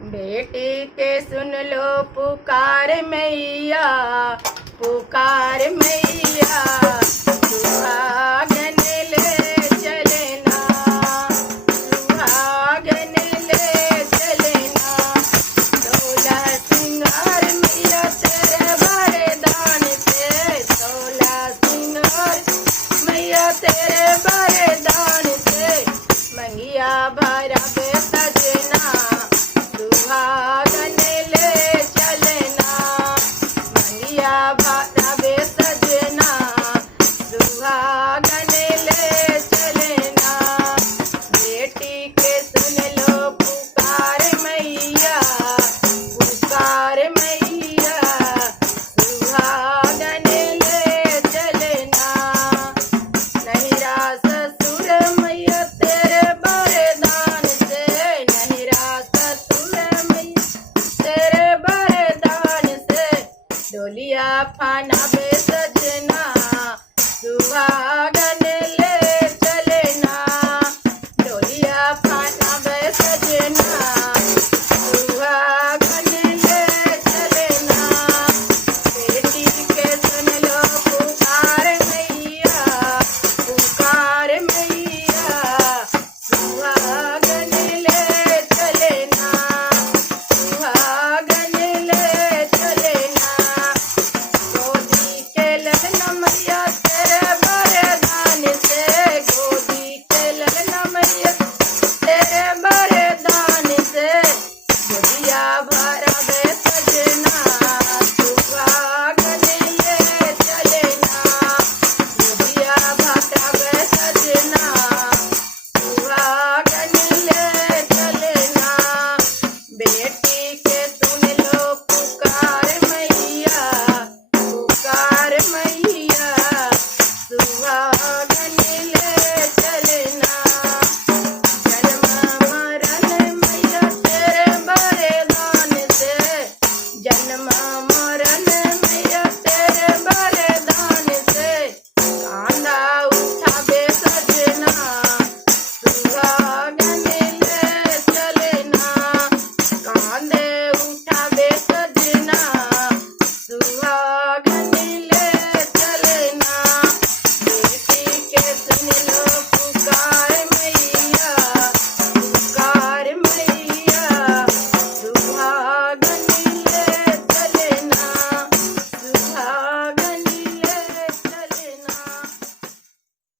बेटी के सुन लो पुकार मैया, पुकार मैया, सुहागन ले चलना, सुहागन ले चलना। सोलह सिंगार मैया तेरे वरदान से, सोलह सिंगार मैया तेरे वरदान से, मंगिया भरा सजना, सुहागन ले चलना, मंगिया भरा सजना, सुहागन ले चलना। बेटी के सुन लो पुकार मैया, पुकार मैया, सुहागन ले चलना। नहिरा ससुर मैया तेरे वरदान से, नहिरा ससुर मैया तेरे वरदान से, डोलिया फाना